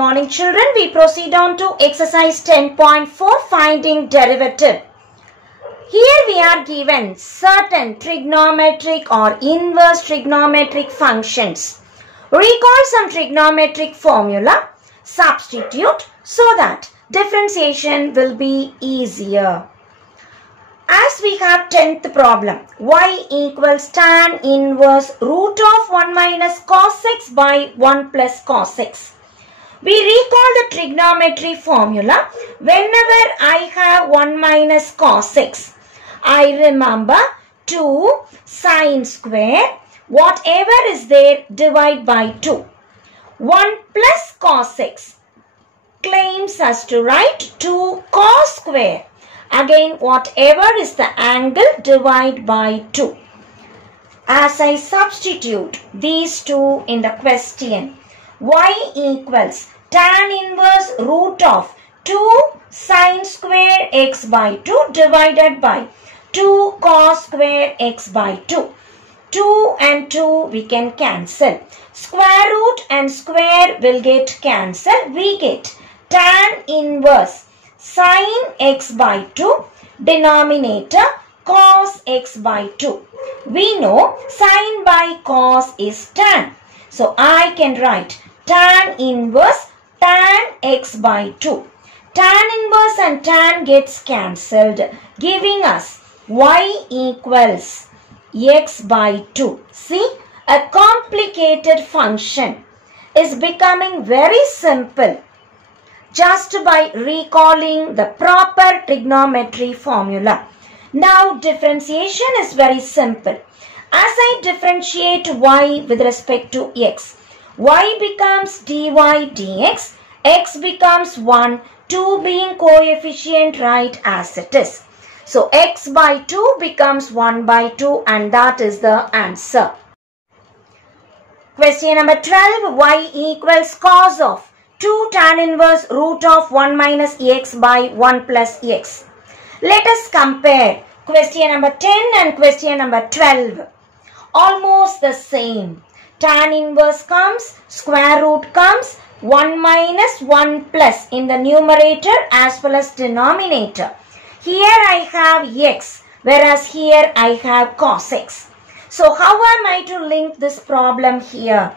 morning children. We proceed on to exercise 10.4 finding derivative. Here we are given certain trigonometric or inverse trigonometric functions. Recall some trigonometric formula, substitute so that differentiation will be easier. As we have 10th problem, y equals tan inverse root of 1 minus cos x by 1 plus cos x. We recall the trigonometry formula. Whenever I have 1 minus cos x, I remember 2 sine square, whatever is there, divide by 2. 1 plus cos x claims us to write 2 cos square. Again, whatever is the angle, divide by 2. As I substitute these two in the question, y equals tan inverse root of 2 sine square x by 2 divided by 2 cos square x by 2. 2 and 2 we can cancel. Square root and square will get cancelled. We get tan inverse sin x by 2, denominator cos x by 2. We know sin by cos is tan. So I can write tan inverse tan x by 2. Tan inverse and tan gets cancelled, giving us y equals x by 2. See, a complicated function is becoming very simple just by recalling the proper trigonometry formula. Now differentiation is very simple. As I differentiate y with respect to x, y becomes dy dx, x becomes 1, 2 being coefficient right as it is. So x by 2 becomes 1 by 2 and that is the answer. Question number 12, y equals cos of 2 tan inverse root of 1 minus x by 1 plus x. Let us compare question number 10 and question number 12. Almost the same. Tan inverse comes, square root comes, 1 minus 1 plus in the numerator as well as denominator. Here I have x, whereas here I have cos x. So how am I to link this problem here?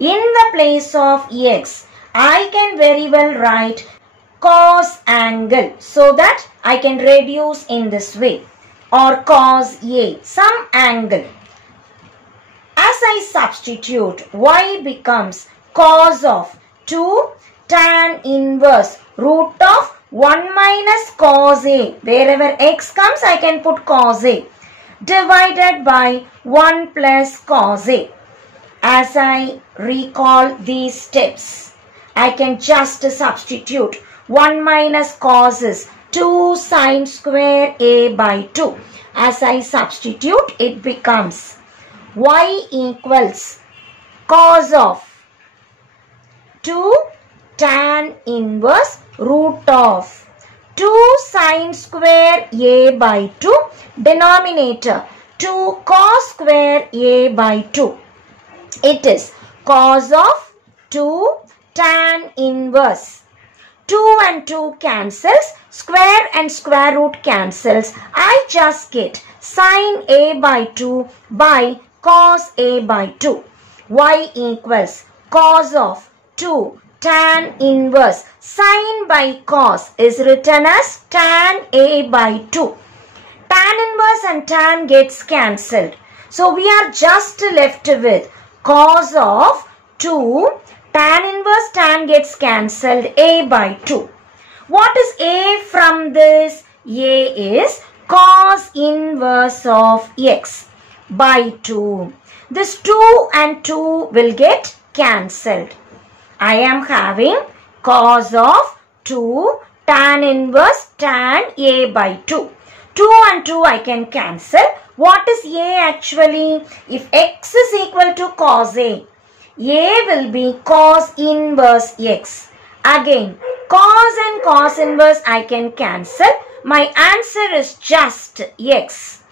In the place of x, I can very well write cos angle so that I can reduce in this way, or cos A, some angle. As I substitute, y becomes cos of 2 tan inverse root of 1 minus cos A. Wherever x comes, I can put cos A, divided by 1 plus cos A. As I recall these steps, I can just substitute 1 minus cos is 2 sine square A by 2. As I substitute, it becomes y equals cos of 2 tan inverse root of 2 sine square A by 2, denominator 2 cos square A by 2. It is cos of 2 tan inverse. 2 and 2 cancels, square and square root cancels. I just get sin A by 2 by cos A by 2. Y equals cos of 2 tan inverse. Sin by cos is written as tan A by 2. Tan inverse and tan gets cancelled. So we are just left with cos of 2 tan inverse tan gets cancelled A by 2. What is A from this? A is cos inverse of x by 2. This 2 and 2 will get cancelled. I am having cos of 2 tan inverse tan A by 2. 2 and 2 I can cancel. What is A actually? If x is equal to cos A will be cos inverse x. Again, cos and cos inverse I can cancel. My answer is just x.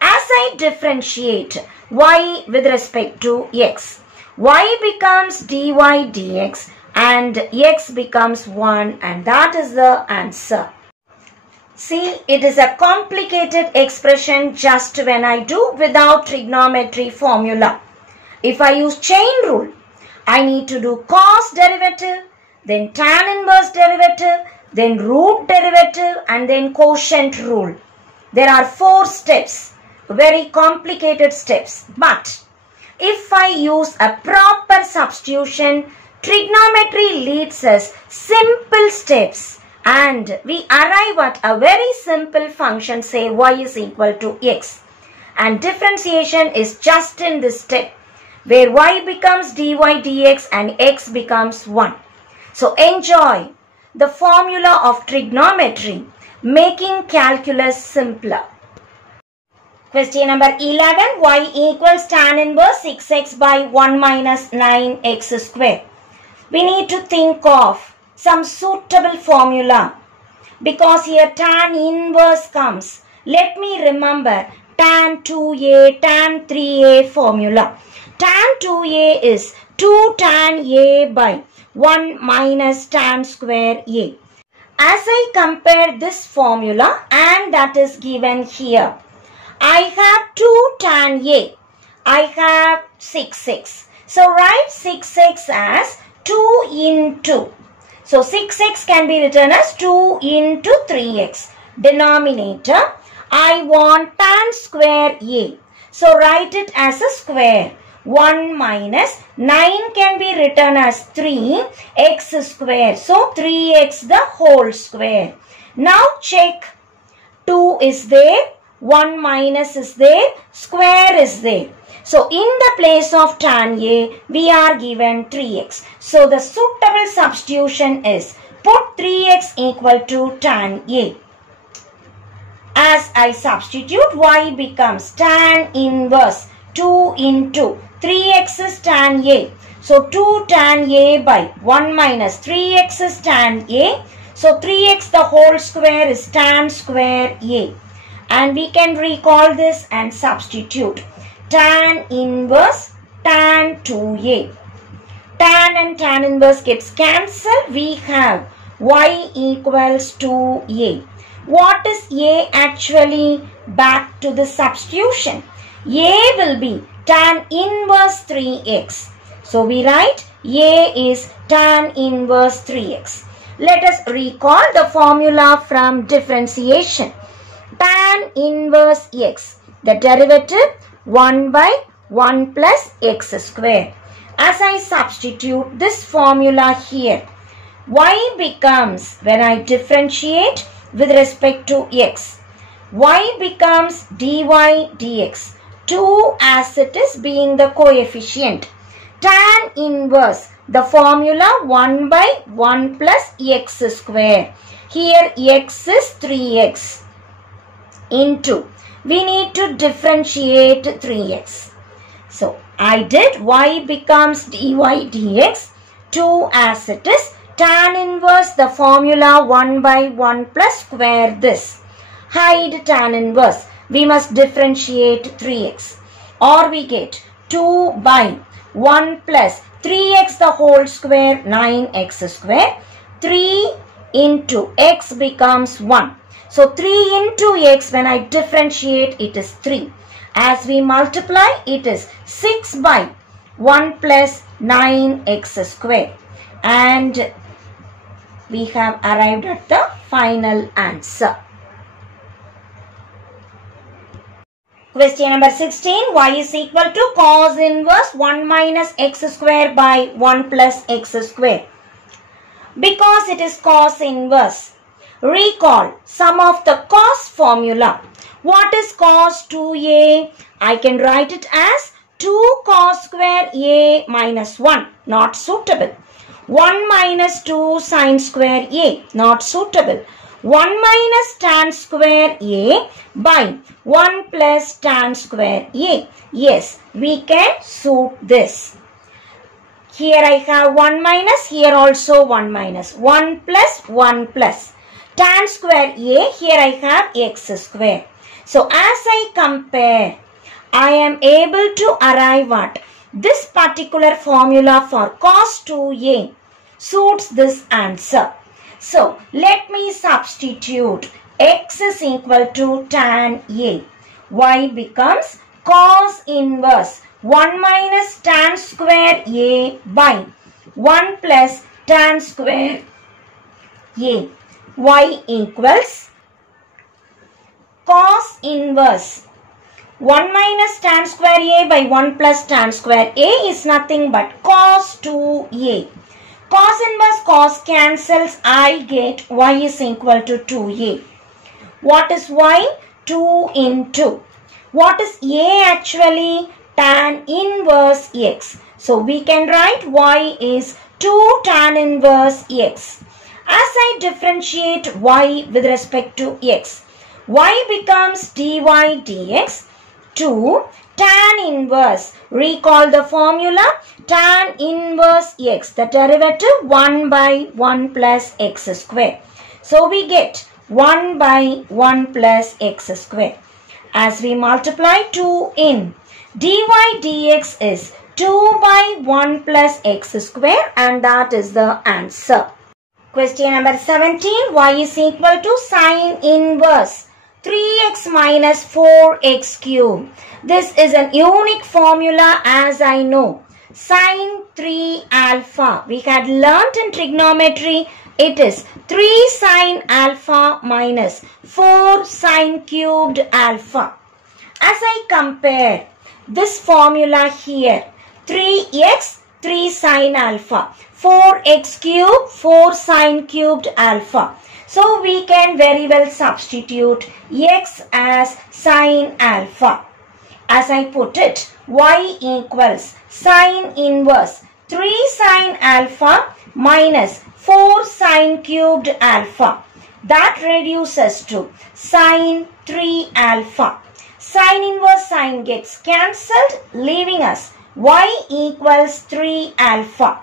As I differentiate y with respect to x, y becomes dy dx, and x becomes 1, and that is the answer. See, it is a complicated expression just when I do without trigonometry formula. If I use chain rule, I need to do cos derivative, then tan inverse derivative, then root derivative, and then quotient rule. There are 4 steps, very complicated steps. But if I use a proper substitution, trigonometry leads us simple steps and we arrive at a very simple function, say y is equal to x. And differentiation is just in this step where y becomes dy dx and x becomes 1. So enjoy the formula of trigonometry, making calculus simpler. Question number 11, y equals tan inverse 6x by 1 minus 9x square. We need to think of some suitable formula because here tan inverse comes. Let me remember tan 2a, tan 3a formula. Tan 2a is 2 tan a by 1 minus tan square a. As I compare this formula and that is given here, I have 2 tan a. I have 6x. So write 6x as 2 into. So 6x can be written as 2 into 3x. Denominator, I want tan square a. So write it as a square. 1 minus 9 can be written as 3x square. So 3x the whole square. Now check. 2 is there. 1 minus is there. Square is there. So in the place of tan a, we are given 3x. So the suitable substitution is put 3x equal to tan a. As I substitute, y becomes tan inverse 2 into 3x is tan a. So 2 tan a by 1 minus 3x is tan a. So 3x the whole square is tan square a. And we can recall this and substitute. Tan inverse tan 2a. Tan and tan inverse gets cancelled. We have y equals 2a. What is a actually? Back to the substitution. A will be tan inverse 3x. So we write a is tan inverse 3x. Let us recall the formula from differentiation. Tan inverse x. The derivative 1 by 1 plus x square. As I substitute this formula here, y becomes, when I differentiate with respect to x, y becomes dy dx. 2 as it is being the coefficient. Tan inverse, the formula 1 by 1 plus x square. Here x is 3x into. We need to differentiate 3x. So I did. Y becomes dy dx. 2 as it is. Tan inverse, the formula 1 by 1 plus square this. Hide tan inverse. We must differentiate 3x. Or we get 2 by 1 plus 3x the whole square, 9x square. 3 into x becomes 1. So 3 into x, when I differentiate, it is 3. As we multiply, it is 6 by 1 plus 9x square. And we have arrived at the final answer. Question number 16. Y is equal to cos inverse 1 minus x square by 1 plus x square. Because it is cos inverse, recall some of the cos formula. What is cos 2a? I can write it as 2 cos square a minus 1. Not suitable. 1 minus 2 sin square a. Not suitable. 1 minus tan square a by 1 plus tan square a. Yes, we can suit this. Here I have 1 minus, here also 1 minus. 1 plus, 1 plus. Tan square a, here I have x square. So as I compare, I am able to arrive at this particular formula for cos 2a. suits this answer. So let me substitute x is equal to tan A. Y becomes cos inverse 1 minus tan square A by 1 plus tan square A. Y equals cos inverse 1 minus tan square A by 1 plus tan square A is nothing but cos 2A. Cos inverse cos cancels. I get y is equal to 2A. What is y? 2 into. What is A actually? Tan inverse x. So we can write y is 2 tan inverse x. As I differentiate y with respect to x, y becomes dy dx 2 tan inverse. Recall the formula, tan inverse x, the derivative 1 by 1 plus x square. So we get 1 by 1 plus x square. As we multiply 2 in, dy dx is 2 by 1 plus x square, and that is the answer. Question number 17. Y is equal to sine inverse 3x minus 4x cube. This is an unique formula, as I know. Sine 3 alpha. We had learnt in trigonometry, it is 3 sine alpha minus 4 sine cubed alpha. As I compare this formula here, 3x 3 sine alpha, 4x cube 4 sine cubed alpha. So we can very well substitute x as sine alpha. As I put it, y equals sine inverse 3 sine alpha minus 4 sine cubed alpha. That reduces to sine 3 alpha. Sine inverse sine gets cancelled, leaving us y equals 3 alpha.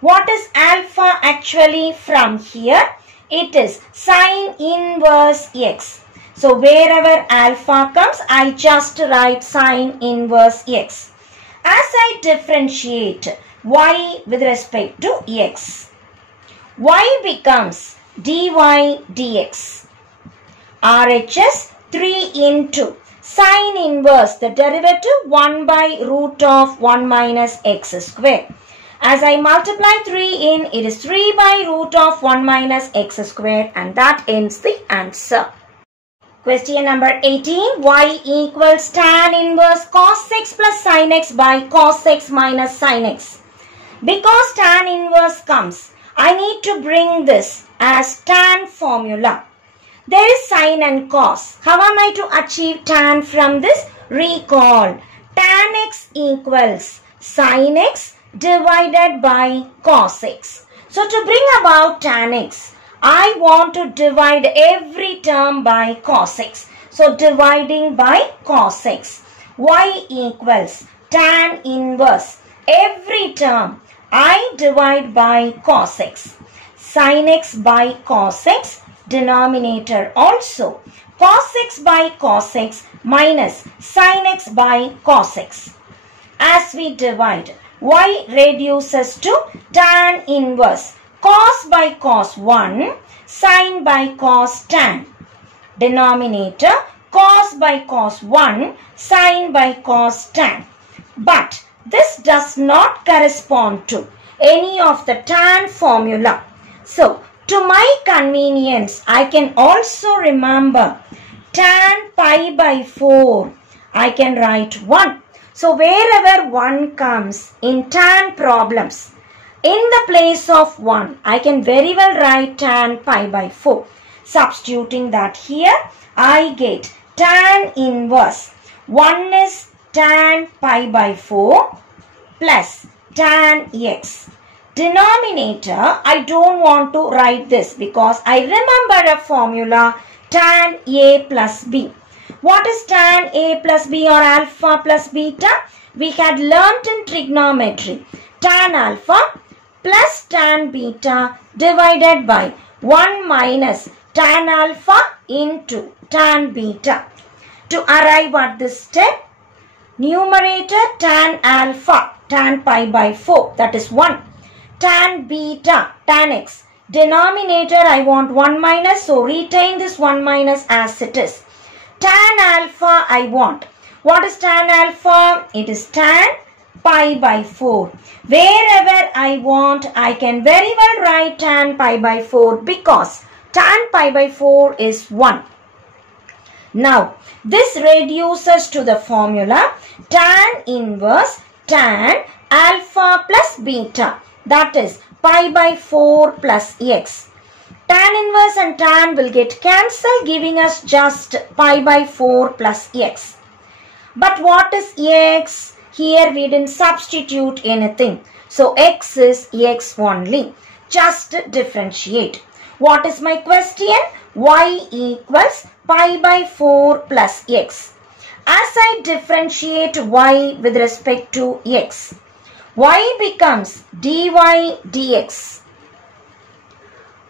What is alpha actually from here? It is sine inverse x. So wherever alpha comes, I just write sine inverse x. As I differentiate y with respect to x, y becomes dy dx. RHS 3 into sine inverse, the derivative 1 by root of 1 minus x square. As I multiply 3 in, it is 3 by root of 1 minus x square, and that ends the answer. Question number 18. Y equals tan inverse cos x plus sin x by cos x minus sin x. Because tan inverse comes, I need to bring this as tan formula. There is sin and cos. How am I to achieve tan from this? Recall, tan x equals sin x divided by cos x. So to bring about tan x, I want to divide every term by cos x. So dividing by cos x. Y equals tan inverse. Every term I divide by cos x. Sin x by cos x, denominator also. Cos x by cos x minus sin x by cos x. As we divide, y reduces to tan inverse. Cos by cos 1, sin by cos tan. Denominator cos by cos 1, sin by cos tan. But this does not correspond to any of the tan formula. So to my convenience, I can also remember tan pi by 4. I can write 1. So wherever 1 comes in tan problems, in the place of 1, I can very well write tan pi by 4. Substituting that here, I get tan inverse. 1 is tan pi by 4 plus tan x. Denominator, I don't want to write this because I remember a formula, tan a plus b. What is tan a plus b or alpha plus beta? We had learnt in trigonometry. Tan alpha plus tan beta divided by 1 minus tan alpha into tan beta. To arrive at this step, numerator tan alpha, tan pi by 4, that is 1. tan beta, tan x. Denominator I want 1 minus, so retain this 1 minus as it is. Tan alpha I want. What is tan alpha? It is tan pi by 4. Wherever I want, I can very well write tan pi by 4 because tan pi by 4 is 1. Now, this reduces to the formula tan inverse tan alpha plus beta, that is pi by 4 plus x. Tan inverse and tan will get cancelled, giving us just pi by 4 plus x. But what is x? Here we didn't substitute anything. So x is x only. Just differentiate. What is my question? Y equals pi by 4 plus x. As I differentiate y with respect to x, y becomes dy dx.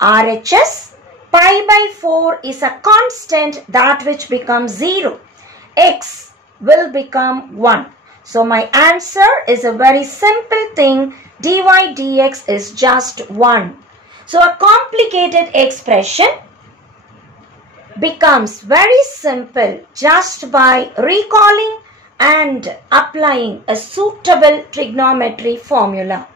RHS, pi by 4 is a constant, that which becomes 0. X will become 1. So my answer is a very simple thing. Dy dx is just 1. So a complicated expression becomes very simple just by recalling and applying a suitable trigonometry formula.